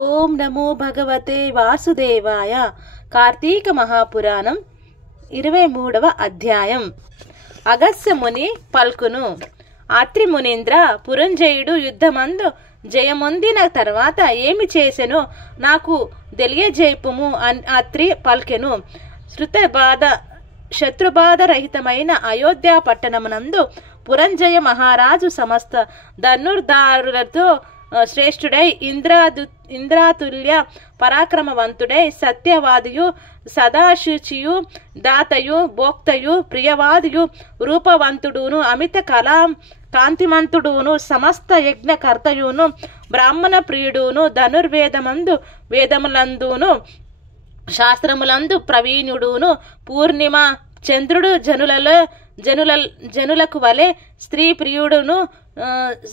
ఓం నమో భగవతే వాసుదేవాయ. కార్తీక మహాపురాణం 23వ అధ్యాయం. అగస్త్య ముని పల్కును. అత్రి మునీంద్ర, పురంజయుడు యుద్ధమందు జయమొందిన తర్వాత ఏమి చేసెనో నాకు తెలియజేపుము అని అత్రి పల్కెను. శత్రుబాధ రహితమైన అయోధ్య పట్టణమునందు పురంజయ మహారాజు సమస్త ధనుర్ధారులతో శ్రేష్ఠుడై ఇంద్రాతుల్య పరాక్రమవంతుడై సత్యవాదియు సదాశుచియు దాతయు భోక్తయు ప్రియవాదియు రూపవంతుడును అమిత కాంతిమంతుడును సమస్త యజ్ఞకర్తయును బ్రాహ్మణ ప్రియుడును వేదములందును శాస్త్రములందు ప్రవీణుడును పూర్ణిమ చంద్రుడు జనులకు వలె స్త్రీ ప్రియుడును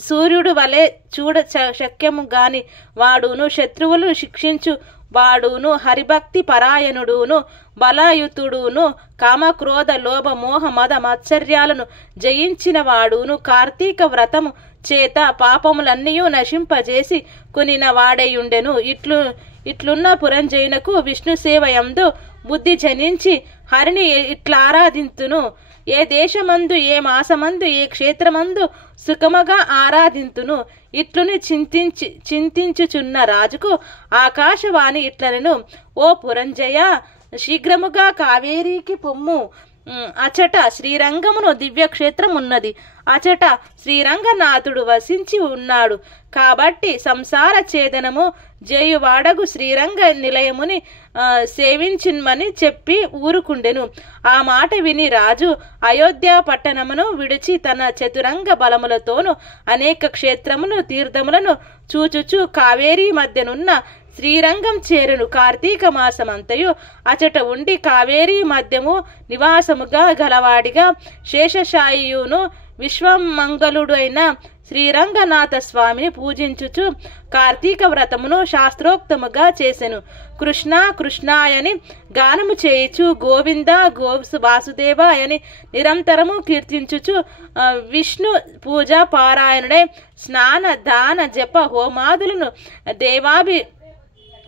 సూర్యుడు వలె చూడ శక్యము గాని వాడును శత్రువులు శిక్షించు వాడును హరిభక్తి పరాయణుడును బలయుతుడును కామక్రోధ లోభ మోహ మద మత్సర్యాలను జయించిన వాడును కార్తీక వ్రతము చేత పాపములన్నీయు నశింపజేసి కొనిన వాడయుండెను. ఇట్లున్న పురంజయునకు విష్ణు సేవయందు బుద్ధి జనించి హరిని ఇట్లారాధింతును. ఏ దేశమందు ఏ మాసమందు ఏ క్షేత్రమందు సుఖముగా ఆరాధింతును. ఇట్లుని చింతించుచున్న రాజుకు ఆకాశవాణి ఇట్లనెను. ఓ పురంజయ, శీఘ్రముగా కావేరీకి పొమ్ము. అచట శ్రీరంగమును దివ్యక్షేత్రం ఉన్నది. అచట శ్రీరంగనాథుడు వసించి ఉన్నాడు. కాబట్టి సంసార ఛేదనము జేయువాడగు శ్రీరంగ నిలయముని సేవించిమని చెప్పి ఊరుకుండెను. ఆ మాట విని రాజు అయోధ్య పట్టణమును విడిచి తన చతురంగ బలములతోనూ అనేక క్షేత్రమును తీర్థములను చూచుచు కావేరీ మధ్యనున్న శ్రీరంగం చేరును. కార్తీక మాసమంతయు అచట ఉండి కావేరీ మధ్యము నివాసముగా గలవాడిగా శేషశాయియును విశ్వమంగళుడైన శ్రీరంగనాథ స్వామిని పూజించుచు కార్తీక వ్రతమును శాస్త్రోక్తముగా చేసెను. కృష్ణ కృష్ణాయని గానము చేయుచు గోవింద వాసుదేవాయని నిరంతరము కీర్తించుచు విష్ణు పూజ పారాయణుడై స్నాన దాన జప హోమాదులను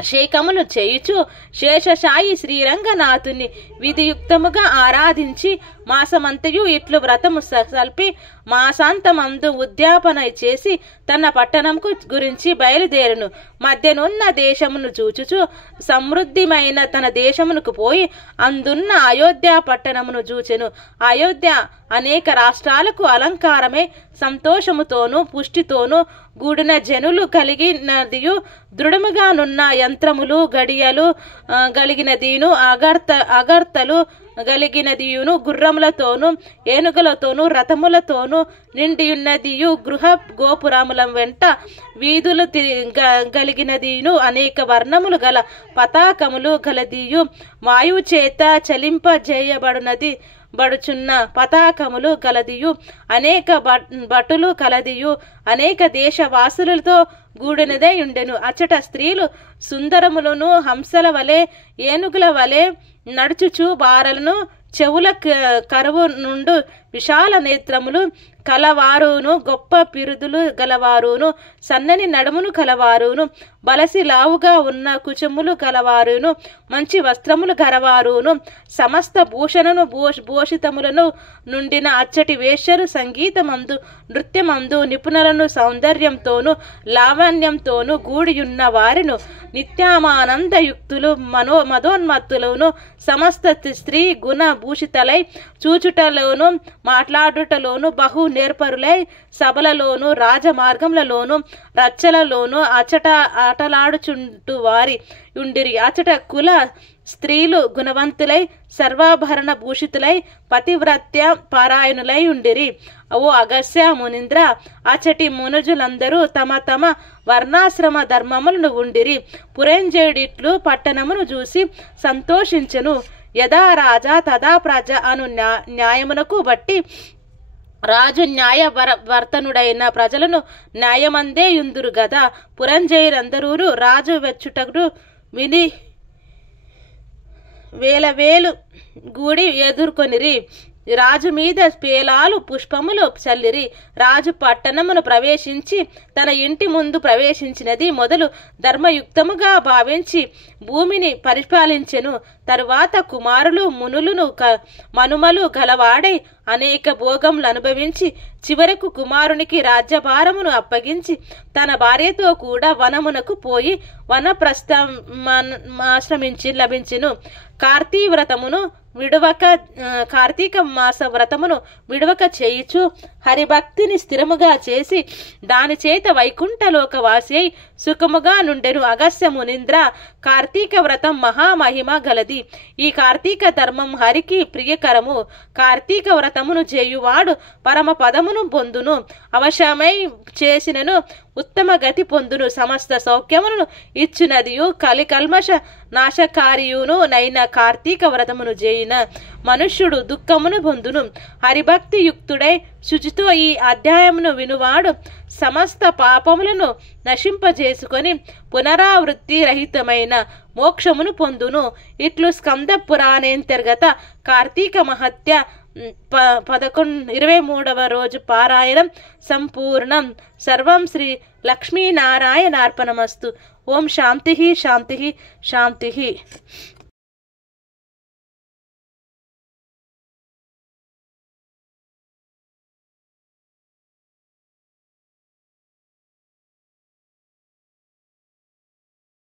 శేఖమును చేయుచు శేషశాయి శ్రీరంగనాథుని విధియుక్తముగా ఆరాధించి మాసమంతయు ఇట్లు వ్రతము సల్పి మాసాంతమందు ఉద్యాపన చేసి తన పట్టణంకు గురించి బయలుదేరును. మధ్యనున్న దేశమును చూచుచు సమృద్ధిమైన తన దేశమునకు పోయి అందున్న అయోధ్య పట్టణమును చూచెను. అయోధ్య అనేక రాష్ట్రాలకు అలంకారమే సంతోషముతోనూ పుష్టితోనూ గూడిన జనులు కలిగినదియు దృఢముగానున్న యంత్రములు గడియలు గలిగినదియును అగర్తలు గలిగినదియును గుర్రములతోనూ ఏనుగులతోనూ రథములతోనూ నిండియున్నదియు గృహ గోపురముల వెంట వీధులు గలిగినదియును అనేక వర్ణములు గల పతాకములు గలదియు వాయువు చేత చలింపజేయబడునది బడుచున్న పతాకములు కలదియు అనేక భటులు కలదియు అనేక దేశవాసులతో గూడినదే ఉండెను. అచ్చట స్త్రీలు సుందరములను హంసల వలె ఏనుగుల వలె నడుచుచు బారలను చెవుల కరువు నుండు విశాల నేత్రములు కలవారును గొప్ప పిరుదులు గలవారును సన్నని నడుమును కలవారును బలసి లావుగా ఉన్న కుచములు కలవారును మంచి వస్త్రములు గలవారును సమస్త భూషణను భూషితములను నుండిన అచ్చటి వేశ్యలు సంగీతమందు నృత్యమందు నిపుణులను సౌందర్యంతోనూ లావణ్యంతోనూ గూడియున్న వారిను నిత్యామానందయుక్తులు మదోన్మత్తులను సమస్త స్త్రీ గుణ భూషితలై చూచుటలోను మాట్లాడుటలోను బహు నేర్పరులై సభలలోను రాజమార్గములలోను రచ్చలలోను అచట ఆటలాడుచుంటూ వారి ఉండిరి. అచట కుల స్త్రీలు గుణవంతులై సర్వాభరణ భూషితులై పతివ్రత్య పారాయణులై ఉండిరి. ఓ అగస్త్య మునీంద్ర, అచటి మునుజులందరూ తమ తమ వర్ణాశ్రమ ధర్మములను ఉండిరి. పురంజయుడిట్లు పట్టణమును చూసి సంతోషించెను. యథా రాజా తదా ప్రజ అను న్యాయమునకు బట్టి రాజు న్యాయవర్తనుడైన ప్రజలను న్యాయమందే యుందురు గదా. పురంజయులందరూ రాజు వెచ్చుటకు విని వేలు గూడి ఎదుర్కొనిరి. రాజు మీద పేలాలు పుష్పములు చల్లిరి. రాజు పట్టణమును ప్రవేశించి తన ఇంటి ముందు ప్రవేశించినది మొదలు ధర్మయుక్తముగా భావించి భూమిని పరిపాలించెను. తరువాత కుమారులు మునులను మనుమలు గలవాడై అనేక భోగములు అనుభవించి చివరకు కుమారునికి రాజ్యభారమును అప్పగించి తన భార్యతో కూడా వనమునకు పోయి వనప్రస్థమాశ్రమించి లభించెను. కార్తీక మాస వ్రతమును విడువక చేయుచు హరిభక్తిని స్థిరముగా చేసి దాని చేత వైకుంఠలోక వాసి అయి సుఖముగా నుండెను. అగస్త్య మునీంద్ర, కార్తీక వ్రతం మహామహిమ గలది. ఈ కార్తీక ధర్మం హరికి ప్రియకరము. కార్తీక వ్రతమును చేయువాడు పరమ పదమును పొందును. అవశ్యమై చేసినను ఉత్తమ గతి పొందును. సమస్త సౌఖ్యములను ఇచ్చునదియు కలికల్మష నాశకారియును నైన కార్తీక వ్రతమును చేయిన మనుష్యుడు దుఃఖమును పొందును. హరిభక్తి యుక్తుడై శుచితో ఈ అధ్యాయమును వినువాడు సమస్త పాపములను నశింపజేసుకొని పునరావృత్తి రహితమైన మోక్షమును పొందును. ఇట్లు స్కంద పురాణేంతర్గత కార్తీక మహత్య 23వ రోజు పారాయణం సంపూర్ణం. సర్వం శ్రీ లక్ష్మీనారాయణార్పణమస్తు. ఓం శాంతి శాంతి శాంతి.